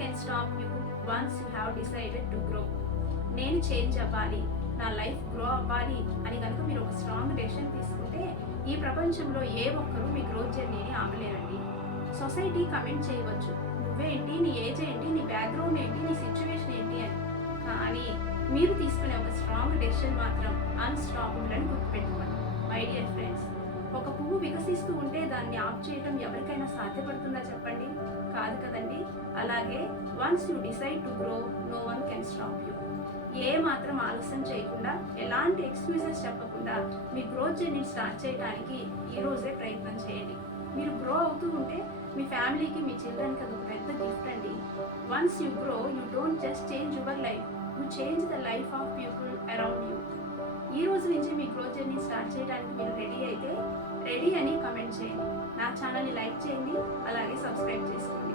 Can stop you once you have decided to grow. నేను change అవ్వాలి, నా life grow అవ్వాలి అని కనుక మీరు ఒక స్ట్రాంగ్ డెసిషన్ తీసుకుంటే ఈ ప్రపంచంలో ఏ ఒక్కరూ మీ గ్రోత్ జర్నీని ఆపలేరండి. సొసైటీ కమెంట్ చేయవచ్చు, నువ్వేంటి, నీ ఏజ్ ఏంటి, నీ బ్యాక్గ్రౌండ్ ఏంటి, నీ సిచ్యువేషన్ ఏంటి అని. కానీ మీరు తీసుకునే ఒక స్ట్రాంగ్ డెసిషన్ మాత్రం అన్స్టాపబుల్ అని గుర్తుపెట్టుకోండి. మై డియర్ ఫ్రెండ్స్, ఒక పువ్వు వికసిస్తూ ఉంటే దాన్ని ఆఫ్ చేయడం ఎవరికైనా సాధ్యపడుతుందా చెప్పండి? కాదు కదండి. అలాగే once you decide to grow, no one can stop you. ఏ మాత్రం ఆలస్యం చేయకుండా, ఎలాంటి ఎక్స్క్యూజెస్ చెప్పకుండా మీ గ్రోత్ జర్నీ స్టార్ట్ చేయడానికి ఈరోజే ప్రయత్నం చేయండి. మీరు గ్రో అవుతూ ఉంటే మీ ఫ్యామిలీకి, మీ చిల్డ్రన్కి అది ఒక పెద్ద గిఫ్ట్ అండి. Once you grow, you don't just change your life, you change the life of people around you. ఈ రోజు నుంచి మీ గ్రోత్ జర్నీ స్టార్ట్ చేయడానికి మీరు రెడీ అయితే రెడీ అని కమెంట్ చేయండి. నా ఛానల్ని లైక్ చేయండి, అలాగే సబ్స్క్రైబ్ చేసుకోండి.